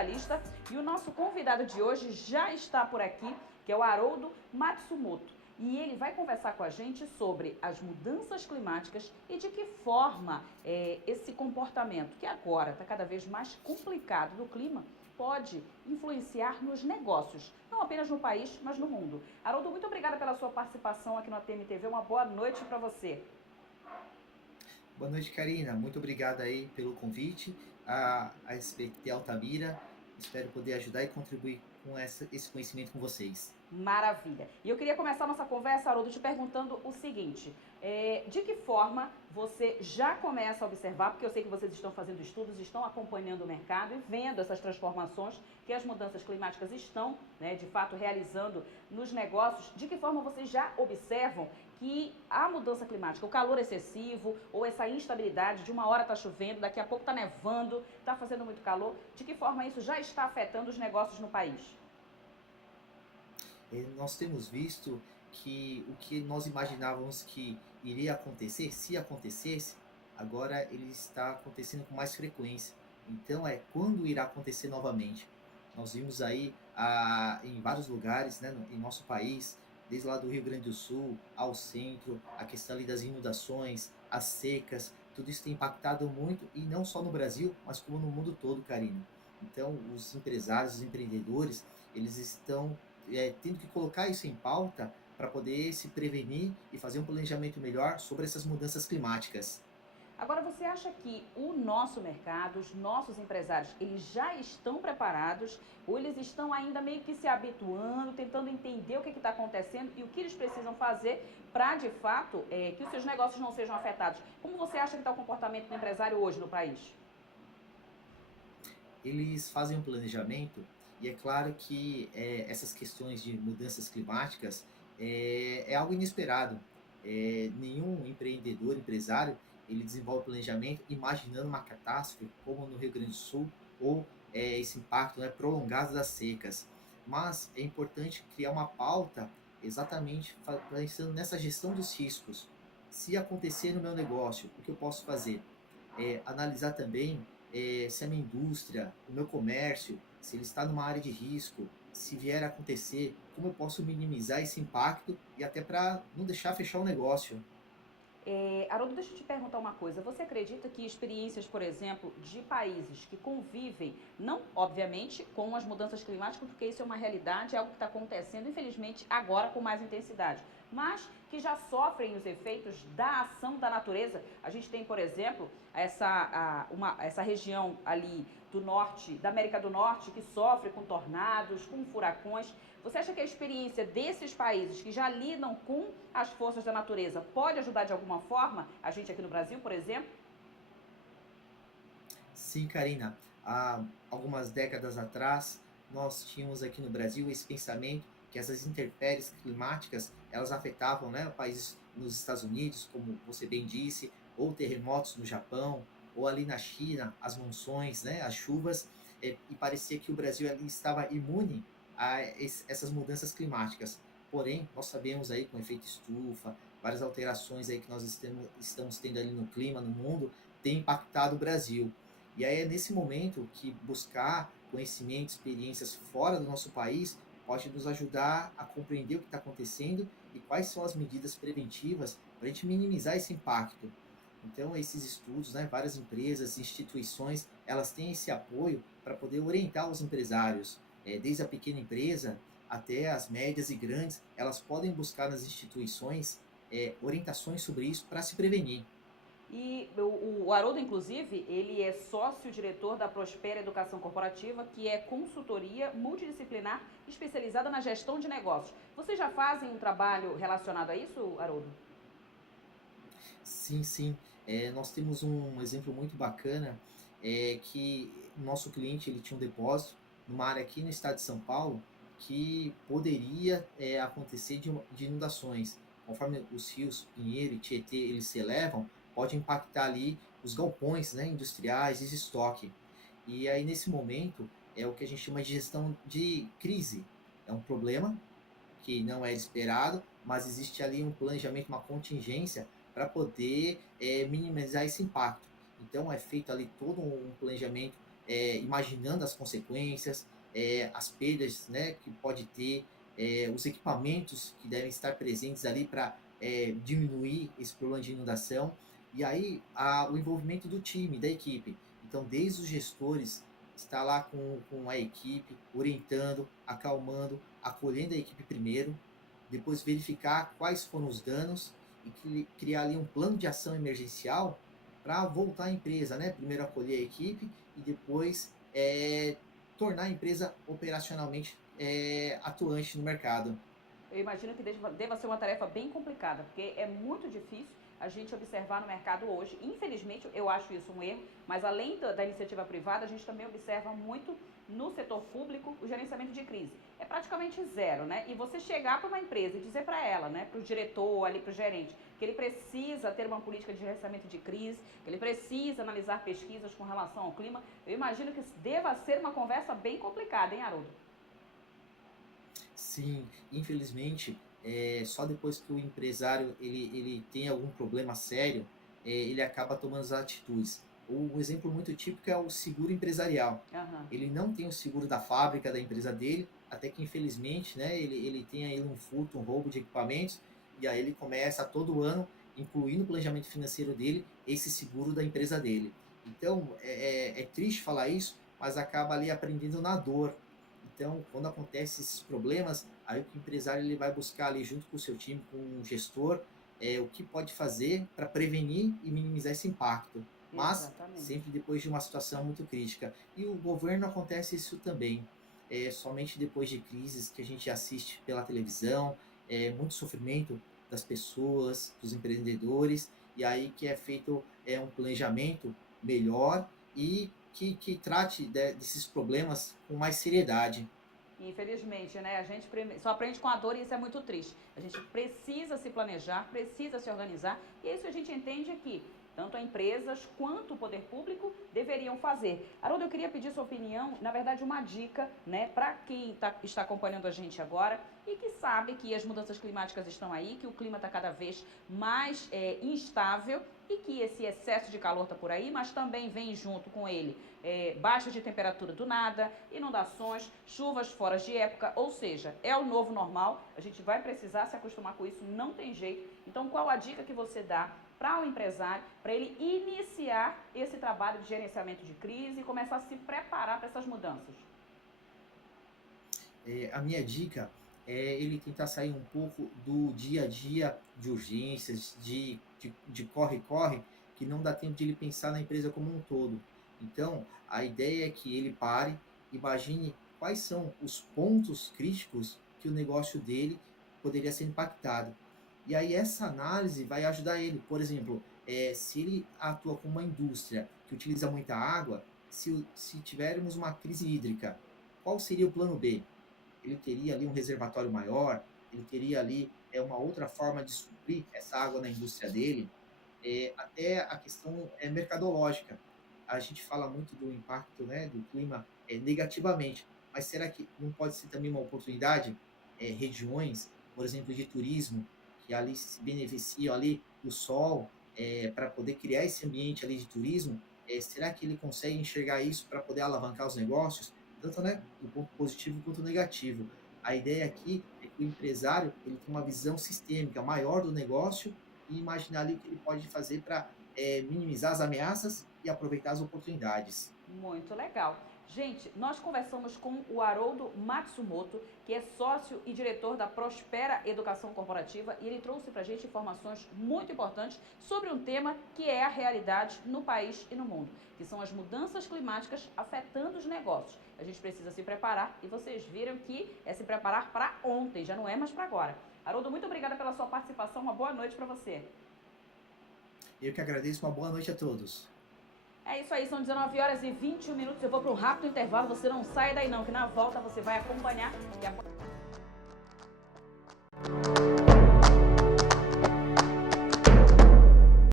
especialista, e o nosso convidado de hoje já está por aqui, que é o Haroldo Matsumoto. E ele vai conversar com a gente sobre as mudanças climáticas e de que forma esse comportamento, que agora está cada vez mais complicado do clima, pode influenciar nos negócios, não apenas no país, mas no mundo. Haroldo, muito obrigada pela sua participação aqui no ATM TV. Uma boa noite para você. Boa noite, Karina. Muito obrigado aí pelo convite. A SBT Altamira. Espero poder ajudar e contribuir com esse conhecimento com vocês. Maravilha. E eu queria começar nossa conversa, Haroldo, te perguntando o seguinte: de que forma você já começa a observar, porque eu sei que vocês estão fazendo estudos, estão acompanhando o mercado e vendo essas transformações que as mudanças climáticas estão, né, de fato, realizando nos negócios, de que forma vocês já observam que a mudança climática, o calor excessivo ou essa instabilidade, de uma hora está chovendo, daqui a pouco está nevando, está fazendo muito calor, de que forma isso já está afetando os negócios no país? Nós temos visto que o que nós imaginávamos que iria acontecer, se acontecesse, agora ele está acontecendo com mais frequência. Então, quando irá acontecer novamente? Nós vimos aí em vários lugares, né, em nosso país, desde lá do Rio Grande do Sul ao centro, a questão ali das inundações, as secas, tudo isso tem impactado muito, e não só no Brasil, mas como no mundo todo, Karina. Então, os empresários, os empreendedores, eles estão tendo que colocar isso em pauta para poder se prevenir e fazer um planejamento melhor sobre essas mudanças climáticas. Agora, você acha que o nosso mercado, os nossos empresários, eles já estão preparados ou eles estão ainda meio que se habituando, tentando entender o que está acontecendo e o que eles precisam fazer para, de fato, que os seus negócios não sejam afetados? Como você acha que está o comportamento do empresário hoje no país? Eles fazem um planejamento e é claro que essas questões de mudanças climáticas é algo inesperado. Nenhum empreendedor, empresário, ele desenvolve planejamento imaginando uma catástrofe como no Rio Grande do Sul ou esse impacto, né, prolongado das secas. Mas é importante criar uma pauta exatamente pensando nessa gestão dos riscos. Se acontecer no meu negócio, o que eu posso fazer? Analisar também se a minha indústria, o meu comércio, se ele está numa área de risco, se vier a acontecer, como eu posso minimizar esse impacto e até para não deixar fechar o negócio. Haroldo, deixa eu te perguntar uma coisa. Você acredita que experiências, por exemplo, de países que convivem, não obviamente com as mudanças climáticas, porque isso é uma realidade, é algo que está acontecendo, infelizmente, agora com mais intensidade, mas que já sofrem os efeitos da ação da natureza? A gente tem, por exemplo, essa região ali do norte, da América do Norte, que sofre com tornados, com furacões. Você acha que a experiência desses países que já lidam com as forças da natureza pode ajudar de alguma forma a gente aqui no Brasil, por exemplo? Sim, Karina, há algumas décadas atrás, nós tínhamos aqui no Brasil esse pensamento que essas intempéries climáticas, elas afetavam, né, países nos Estados Unidos, como você bem disse, ou terremotos no Japão, ou ali na China, as monções, né, as chuvas, e parecia que o Brasil ali estava imune a essas mudanças climáticas. Porém, nós sabemos aí com o efeito estufa, várias alterações aí que nós estamos tendo ali no clima, no mundo, tem impactado o Brasil. E aí é nesse momento que buscar conhecimento, experiências fora do nosso país pode nos ajudar a compreender o que está acontecendo e quais são as medidas preventivas para a gente minimizar esse impacto. Então, esses estudos, né, várias empresas, instituições, elas têm esse apoio para poder orientar os empresários, desde a pequena empresa até as médias e grandes, elas podem buscar nas instituições orientações sobre isso para se prevenir. E o Haroldo, inclusive, ele é sócio-diretor da Prospera Educação Corporativa, que é consultoria multidisciplinar especializada na gestão de negócios. Vocês já fazem um trabalho relacionado a isso, Haroldo? Sim, sim. Nós temos um exemplo muito bacana, que o nosso cliente ele tinha um depósito numa área aqui no estado de São Paulo que poderia acontecer de inundações. Conforme os rios Pinheiro e Tietê eles se elevam, pode impactar ali os galpões, né, industriais e de estoque. E aí, nesse momento, é o que a gente chama de gestão de crise. É um problema que não é esperado, mas existe ali um planejamento, uma contingência para poder minimizar esse impacto. Então é feito ali todo um planejamento imaginando as consequências, as perdas, né, que pode ter, os equipamentos que devem estar presentes ali para diminuir esse problema de inundação. E aí o envolvimento do time, da equipe. Então, desde os gestores, estar lá com a equipe, orientando, acalmando, acolhendo a equipe primeiro, depois verificar quais foram os danos e criar ali um plano de ação emergencial para voltar à empresa, né? Primeiro acolher a equipe e depois tornar a empresa operacionalmente atuante no mercado. Eu imagino que deva ser uma tarefa bem complicada, porque é muito difícil a gente observar no mercado hoje. Infelizmente, eu acho isso um erro, mas além da iniciativa privada, a gente também observa muito no setor público o gerenciamento de crise. É praticamente zero, né? E você chegar para uma empresa e dizer para ela, né, para o diretor, ali para o gerente, que ele precisa ter uma política de gerenciamento de crise, que ele precisa analisar pesquisas com relação ao clima, eu imagino que deva ser uma conversa bem complicada, hein, Haroldo? Sim, infelizmente, só depois que o empresário ele tem algum problema sério, ele acaba tomando as atitudes. Um exemplo muito típico é o seguro empresarial. Aham. Ele não tem o seguro da fábrica da empresa dele, até que infelizmente, né, ele tem aí um furto, um roubo de equipamentos, e aí ele começa a todo ano incluir no planejamento financeiro dele esse seguro da empresa dele. Então, é triste falar isso, mas acaba ali aprendendo na dor. Então, quando acontecem esses problemas, aí o empresário ele vai buscar ali junto com o seu time, com o gestor, o que pode fazer para prevenir e minimizar esse impacto. Mas Exatamente. sempre depois de uma situação muito crítica. E o governo acontece isso também. Somente depois de crises que a gente assiste pela televisão, muito sofrimento das pessoas, dos empreendedores, e aí que é feito um planejamento melhor e que trate desses problemas com mais seriedade. Infelizmente, né? A gente só aprende com a dor e isso é muito triste. A gente precisa se planejar, precisa se organizar e é isso que a gente entende aqui. Tanto as empresas quanto o poder público deveriam fazer. Haroldo, eu queria pedir sua opinião, na verdade, uma dica, né, para quem está acompanhando a gente agora e que sabe que as mudanças climáticas estão aí, que o clima está cada vez mais instável e que esse excesso de calor está por aí, mas também vem junto com ele baixa de temperatura do nada, inundações, chuvas fora de época, ou seja, é o novo normal, a gente vai precisar se acostumar com isso, não tem jeito. Então, qual a dica que você dá para o empresário, para ele iniciar esse trabalho de gerenciamento de crise e começar a se preparar para essas mudanças? A minha dica é ele tentar sair um pouco do dia a dia de urgências, de corre-corre, que não dá tempo de ele pensar na empresa como um todo. Então, a ideia é que ele pare, imagine quais são os pontos críticos que o negócio dele poderia ser impactado. E aí essa análise vai ajudar ele. Por exemplo, se ele atua com uma indústria que utiliza muita água, se tivermos uma crise hídrica, qual seria o plano B? Ele teria ali um reservatório maior, ele teria ali uma outra forma de suprir essa água na indústria dele, até a questão mercadológica. A gente fala muito do impacto, né, do clima negativamente, mas será que não pode ser também uma oportunidade? Regiões, por exemplo, de turismo, que ali se beneficiam ali do sol, para poder criar esse ambiente ali de turismo, será que ele consegue enxergar isso para poder alavancar os negócios? Tanto, né, do ponto positivo quanto negativo. A ideia aqui é que o empresário ele tem uma visão sistêmica maior do negócio e imaginar ali o que ele pode fazer para minimizar as ameaças e aproveitar as oportunidades. Muito legal. Gente, nós conversamos com o Haroldo Matsumoto, que é sócio e diretor da Prospera Educação Corporativa, e ele trouxe para a gente informações muito importantes sobre um tema que é a realidade no país e no mundo, que são as mudanças climáticas afetando os negócios. A gente precisa se preparar e vocês viram que é se preparar para ontem, já não é mais para agora. Haroldo, muito obrigada pela sua participação, uma boa noite para você. Eu que agradeço, uma boa noite a todos. É isso aí, são 19 horas e 21 minutos. Eu vou para um rápido intervalo. Você não sai daí não, que na volta você vai acompanhar.